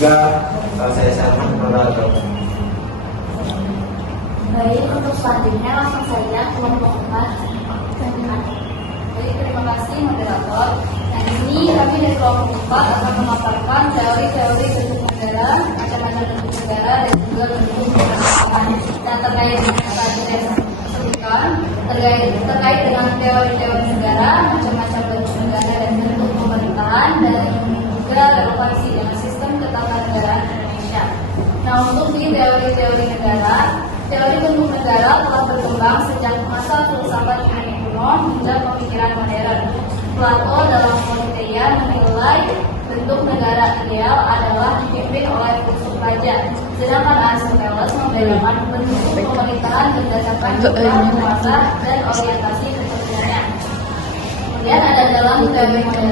juga saya sampaikan kepada. Baik, untuk selanjutnya langsung saja kelompok 4. Baik, terima kasih moderator. Nah, di sini kami dari kelompok 4 akan memaparkan teori-teori bentuk negara, macam-macam bentuk negara dan juga bentuk pemerintahan. Dan terkait dengan tadi saya sebutkan, terkait dengan teori-teori negara, macam-macam bentuk negara dan bentuk pemerintahan, dan juga relevansi dengan sistem ketatanegaraan Indonesia. Nah, untuk di teori-teori negara, teori bentuk negara telah berkembang sejak masa filsafat Yunani kuno hingga pemikiran modern. Plato dalam Politeia menilai bentuk negara ideal adalah dipimpin oleh unsur raja, sedangkan Aristoteles membedakan bentuk pemerintahan berdasarkan jumlah kuasa dan orientasi kepentingannya. Kemudian ada dalam teori modern,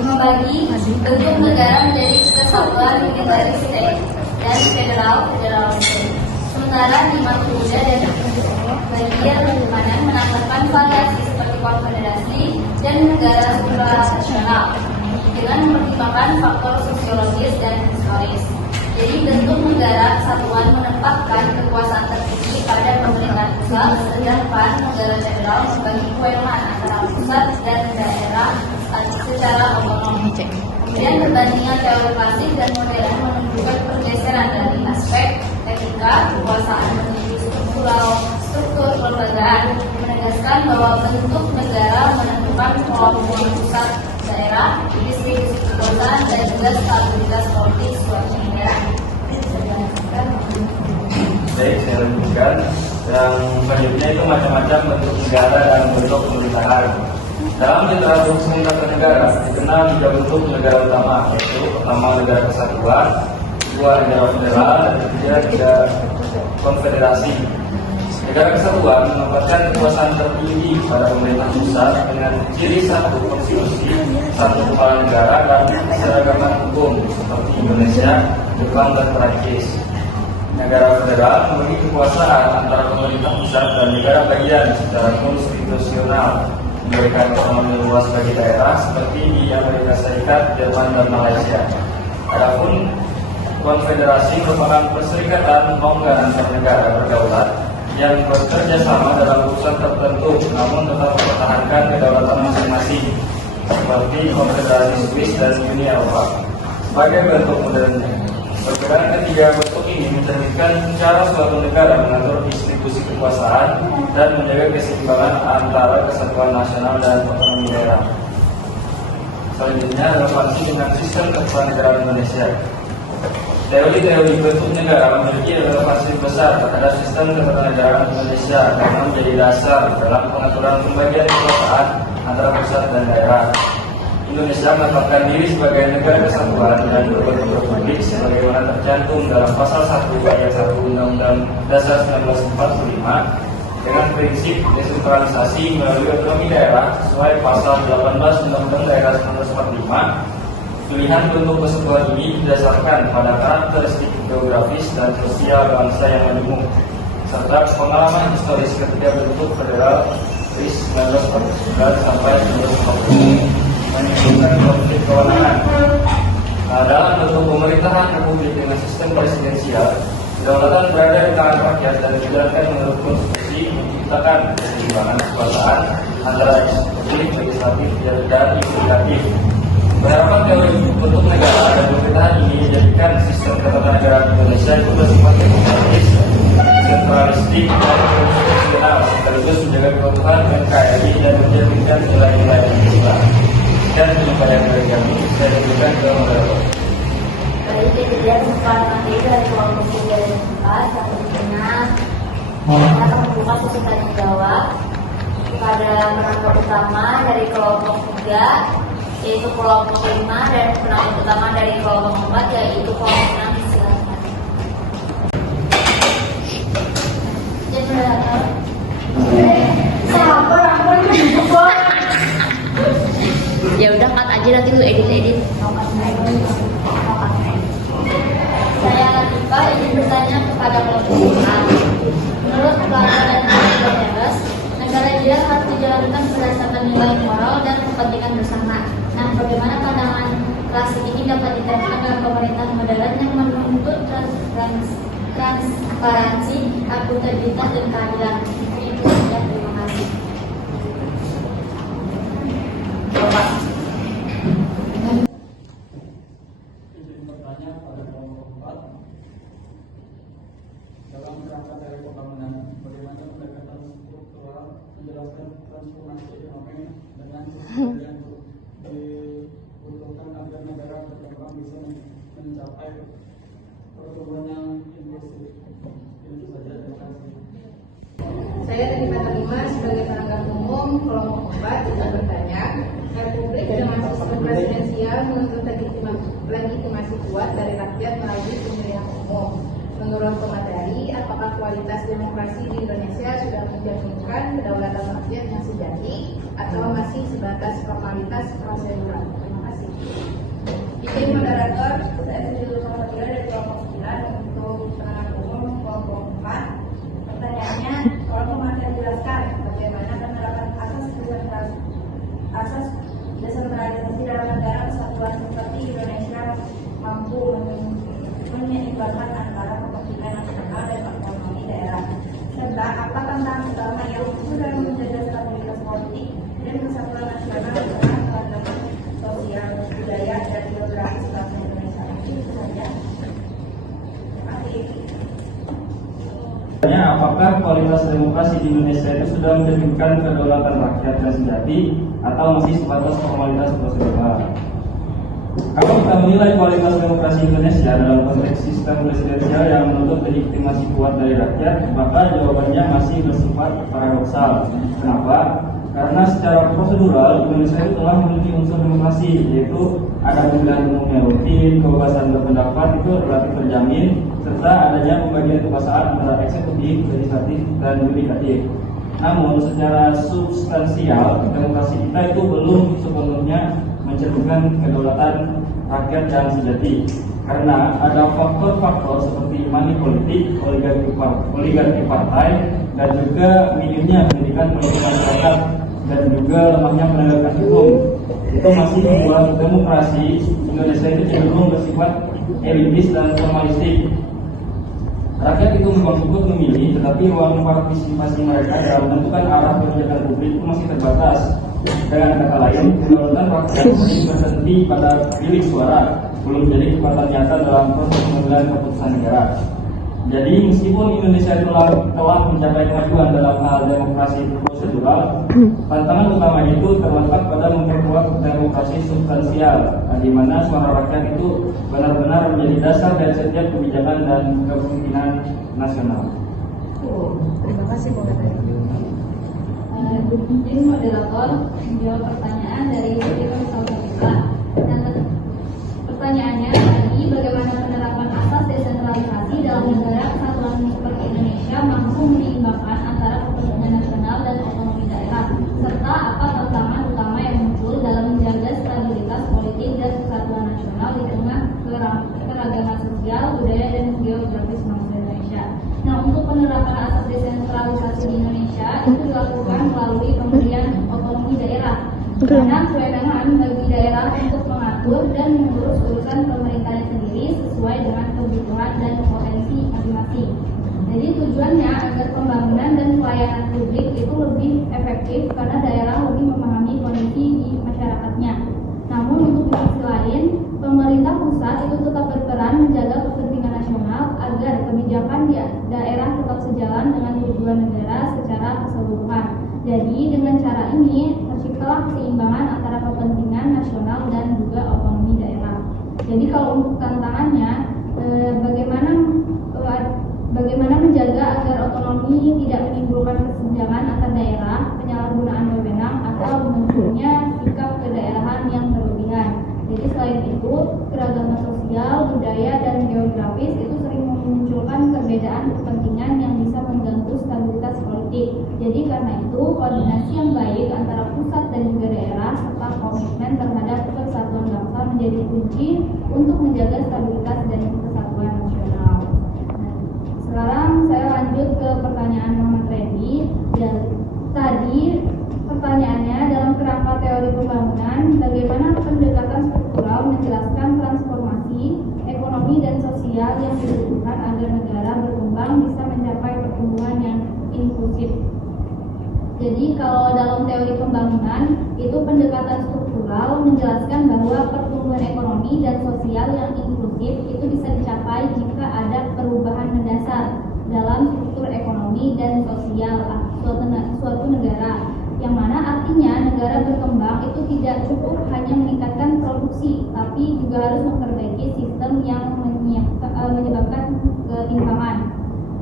membagi bentuk negara menjadi kesatuan unitary state dan federal state. Sementara di Markuda dan bagian kanan menambahkan variasi seperti konfederasi dan negara supranasional dengan mempertimbangkan faktor sosiologis dan historis. Jadi bentuk negara kesatuan menempatkan kekuasaan tertinggi pada pemerintahan pusat, sedangkan negara federal membagi kewenangan antara pusat dan daerah secara otonom. Kemudian perbandingan teori klasik dan modern menunjukkan pergeseran dari aspek etika, kekuasaan menuju struktur kelembagaan, menegaskan bahwa bentuk negara menentukan kelompok pusat daerah, distribusi kekuasaan dan juga stabilitas politik suatu negara. Baik, saya lanjutkan. Yang selanjutnya itu macam-macam bentuk negara dan bentuk pemerintahan. Dalam literatur hukum tata negara dikenal 3 bentuk negara utama, yaitu pertama negara kesatuan, kedua negara federal, dan ketiga konfederasi. Negara kesatuan menempatkan kekuasaan tertinggi pada pemerintah pusat dengan ciri satu konstitusi, satu kepala negara, dan seragaman hukum seperti Indonesia, Jepang, dan Perancis. Negara federal memiliki kekuasaan antara pemerintah pusat dan negara bagian secara konstitusional, memberikan otonomi luas bagi daerah seperti di Amerika Serikat, Jerman, dan Malaysia. Adapun konfederasi merupakan perserikatan longgar antar negara berdaulat yang bekerja sama dalam urusan tertentu, namun tetap mempertahankan kedaulatan masing-masing, seperti konfederasi Swiss dan Uni Eropa. Sebagai bentuk modernnya, perbedaan ketiga bentuk ini mencerminkan cara suatu negara mengatur distribusi kekuasaan dan menjaga keseimbangan antara kesatuan nasional dan otonomi daerah. Selanjutnya, relevansi dengan sistem ketatanegaraan Indonesia. Teori-teori bentuk negara memiliki relevansi besar terhadap sistem ketatanegaraan Indonesia karena menjadi dasar dalam pengaturan pembagian kekuasaan antara pusat dan daerah. Indonesia menetapkan diri sebagai negara kesatuan dan berbentuk republik sebagaimana tercantum dalam pasal 1 ayat 1 Undang-Undang Dasar 1945 dengan prinsip desentralisasi melalui otonomi daerah sesuai pasal 18 Undang-Undang Daerah 1945. Pilihan bentuk kesatuan ini didasarkan pada karakteristik geografis dan sosial bangsa yang menjemuk serta pengalaman historis ketika bentuk federal 1949 sampai 1950 menimbulkan konflik kewenangan. Dalam bentuk pemerintahan republik dengan sistem presidensial, kedaulatan berada di tangan rakyat dan dijalankan menurut konstitusi menciptakan keseimbangan kekuasaan antara eksekutif, legislatif, dan yudikatif. Beberapa teori bentuk negara dan pemerintahan ini menjadikan sistem ketatanegaraan Indonesia itu bersifat demokratis, sentralistik, dan konstitusional, sekaligus menjaga keutuhan NKRI dan menjaminkan nilai-nilai Pancasila. Dan penyampaian dari kami, saya berikan ke moderator. Baik, kemudian bukan materi dari kelompok 3 dan 4, selanjutnya kita akan membuka sesi tanya jawab kepada penonton utama dari kelompok 3, yaitu kelompok 5, dan penonton utama dari kelompok 4, yaitu kelompok 6. Silakan. Jadi moderator. Ya udah cut aja, nanti lu edit. Saya Latifah ingin bertanya kepada kelompok 5. Menurut Plato dan Aristoteles, negara ideal harus dijalankan berdasarkan nilai moral dan kepentingan bersama. Nah, bagaimana pandangan transparansi, akuntabilitas, dan keadilan. Itu saja, terima kasih. Izin bertanya pada kelompok 4. Dalam kerangka dari pembangunan, bagaimana pendekatan struktural menjelaskan transformasi ekonomi dengan yang dibutuhkan agar negara berkembang bisa mencapai pertumbuhan yang inklusif. Itu saja, terima kasih. Saya dari Mata 5 sebagai penanggap umum kelompok 4 juga bertanya, Republik dengan sistem presidensial menuntut legitimasi kuat dari rakyat melalui pemilihan umum. Menurut pemateri, apakah kualitas demokrasi di Indonesia sudah mencerminkan kedaulatan rakyat yang sejati atau masih sebatas formalitas prosedural? Terima kasih. Izin moderator, saya Siti Nurhaliza dari kelompok 9 untuk penanggap umum kelompok 4. Pertanyaannya, kalau pemateri jelaskan bagaimana penerapan asas desentralisasi dalam negara kesatuan seperti Indonesia mampu menyeimbangkan antara kepentingan nasional dan otonomi daerah, serta apa tantangan utama yang sudah menjaga stabilitas politik dan kesatuan nasional dengan keragaman sosial, budaya, dan geografis bangsa Indonesia. Itu saja. Terima kasih. Apakah kualitas demokrasi di Indonesia itu sudah mencerminkan kedaulatan rakyat yang sejati atau masih sebatas formalitas prosedural? Kalau kita menilai kualitas demokrasi Indonesia dalam konteks sistem presidensial yang menuntut legitimasi kuat dari rakyat, maka jawabannya masih bersifat paradoksal. Kenapa? Karena secara prosedural Indonesia itu telah memiliki unsur demokrasi, yaitu ada pemilihan umum yang rutin, kebebasan berpendapat itu relatif terjamin, serta adanya pembagian kekuasaan antara eksekutif, legislatif, dan yudikatif. Namun secara substansial demokrasi kita itu belum sepenuhnya mencerminkan kedaulatan rakyat yang sejati, karena ada faktor-faktor seperti money politik, oligarki partai, dan juga minimnya pendidikan politik masyarakat, dan juga lemahnya penegakan hukum. Itu masih membuat demokrasi Indonesia itu cenderung bersifat elitis dan formalistik. Rakyat itu memang ikut memilih, tetapi ruang partisipasi mereka dalam menentukan arah kebijakan publik itu masih terbatas. Dengan kata lain, kedaulatan rakyat masih berhenti pada bilik suara, belum menjadi kekuatan nyata dalam proses pengambilan keputusan negara. Jadi meskipun Indonesia telah mencapai kemajuan dalam hal demokrasi prosedural, tantangan utama itu terletak pada memperkuat demokrasi substansial, di mana suara rakyat itu benar-benar menjadi dasar dari setiap kebijakan dan kepemimpinan nasional. Terima kasih, Pak. Izin moderator menjawab pertanyaan dari Siti Nurhaliza. Pertanyaannya tadi, bagaimana penerapan asas desentralisasi dalam negara kesatuan seperti Indonesia mampu menyeimbangkan antara kepentingan nasional dan otonomi daerah, serta apa tantangan utama yang muncul dalam menjaga stabilitas politik dan kesatuan nasional di tengah keragaman sosial, budaya, dan geografis bangsa Indonesia. Nah, untuk penerapan asas desentralisasi di Indonesia itu dilakukan melalui pemberian otonomi daerah, karena kewenangan bagi daerah untuk mengatur dan mengurus urusan pemerintahnya sendiri sesuai dengan kebutuhan dan potensi masing-masing. Jadi tujuannya agar pembangunan dan pelayanan publik itu lebih efektif karena daerah lebih memahami kondisi di masyarakatnya. Namun untuk di sisi lain, pemerintah pusat itu tetap berperan menjaga kepentingan nasional agar kebijakan di daerah tetap sejalan dengan tujuan negara secara keseluruhan. Jadi dengan cara ini terciptalah keseimbangan antara kepentingan nasional dan juga otonomi daerah. Jadi kalau untuk tantangannya, bagaimana menjaga agar otonomi tidak menimbulkan kesenjangan antar daerah, penyalahgunaan wewenang, atau munculnya sikap kedaerahan yang berlebihan. Jadi selain itu, keragaman sosial, budaya, dan geografis itu sering memunculkan perbedaan kepentingan yang bisa mengganggu stabilitas politik. Jadi karena itu, koordinasi yang baik antara pusat dan juga daerah serta komitmen terhadap persatuan bangsa menjadi kunci untuk menjaga stabilitas dan kesatuan nasional. Sekarang saya lanjut ke pertanyaan Muhammad Reddy. Ya, tadi pertanyaannya dalam kerangka teori pembangunan, bagaimana pendekatan struktural menjelaskan transformasi ekonomi dan sosial yang dibutuhkan dilakukan agar negara berkembang bisa mencapai pertumbuhan yang inklusif. Jadi kalau dalam teori pembangunan itu pendekatan struktural menjelaskan bahwa pertumbuhan ekonomi dan sosial yang inklusif itu bisa dicapai jika ada perubahan mendasar dalam struktur ekonomi dan sosial suatu negara, yang mana artinya negara berkembang itu tidak cukup hanya meningkatkan produksi, tapi juga harus memperbaiki sistem yang menyebabkan ketimpangan.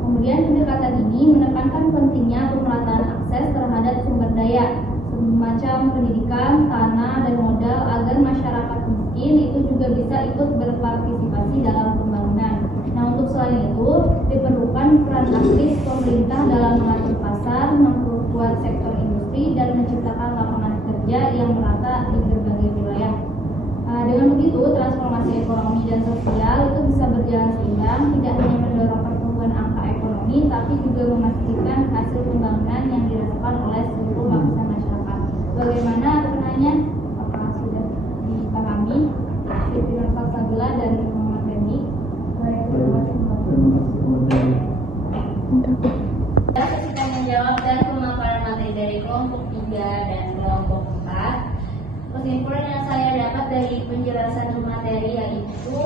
Kemudian pendekatan ini menekankan pentingnya pemerataan akses terhadap sumber daya, semacam pendidikan, tanah, dan modal agar masyarakat miskin itu juga bisa ikut berpartisipasi dalam pembangunan. Nah, untuk selain itu diperlukan peran aktif pemerintah dalam mengatur pasar, memperkuat sektor industri, dan menciptakan lapangan kerja yang merata di berbagai wilayah. Dengan begitu, transformasi ekonomi dan sosial itu bisa berjalan seimbang, tidak hanya mendorong pertumbuhan angka ekonomi, tapi juga memastikan hasil pembangunan yang dirasakan oleh seluruh lapisan masyarakat. Bagaimana penanya? Apakah sudah dipahami? Pimpinan Falsabila dari Muhammad Reni. Sesi tanya jawab dan pemaparan materi dari kelompok 3 dan kelompok 4. Kesimpulan yang saya dapat dari penjelasan materi yaitu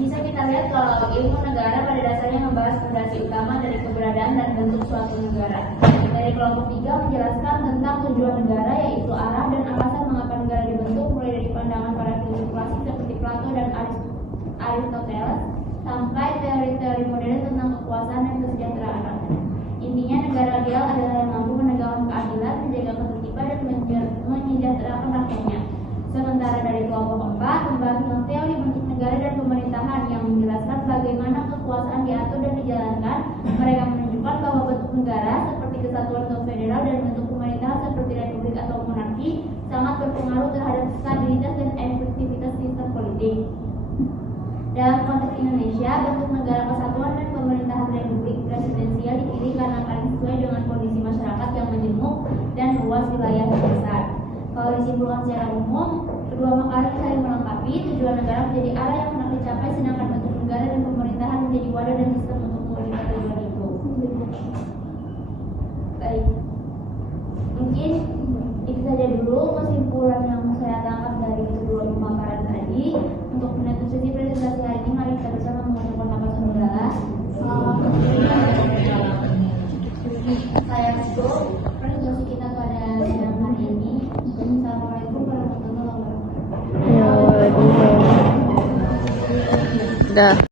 bisa kita lihat kalau ilmu negara pada dasarnya membahas fondasi utama dari keberadaan dan bentuk suatu negara. Dari kelompok 3 menjelaskan tentang tujuan negara, yaitu arah dan alasan mengapa negara dibentuk, mulai dari pandangan para filsuf klasik seperti Plato dan Aristoteles sampai teori-teori modern tentang kekuasaan dan kesejahteraan rakyat. Intinya, negara ideal adalah yang mampu menegakkan keadilan, menjaga ketertiban, dan menyejahterakan rakyatnya. Sementara dari kelompok 4 membahas tentang teori bentuk negara dan pemerintahan yang menjelaskan bagaimana kekuasaan diatur dan dijalankan. Mereka menunjukkan bahwa bentuk negara seperti kesatuan atau federal dan bentuk pemerintahan seperti republik atau monarki sangat berpengaruh terhadap stabilitas dan efektivitas sistem politik. Dalam konteks Indonesia, bentuk negara kesatuan dan pemerintahan republik presidensial dipilih karena paling sesuai dengan kondisi masyarakat yang majemuk dan luas wilayah yang besar. Kalau disimpulkan secara umum, kedua makalah saling melengkapi. Tujuan negara menjadi arah yang hendak dicapai, sedangkan bentuk negara dan pemerintahan menjadi wadah dan sistem untuk mewujudkan tujuan itu. Baik, mungkin itu saja dulu kesimpulan yang saya tangkap dari kedua pemaparan tadi. Untuk menutup sesi presentasi hari ini, mari kita bersama mengucapkan nafas hamdalah. Saya tutup presentasi kita pada siang hari ini. Assalamualaikum warahmatullahi wabarakatuh. Dah.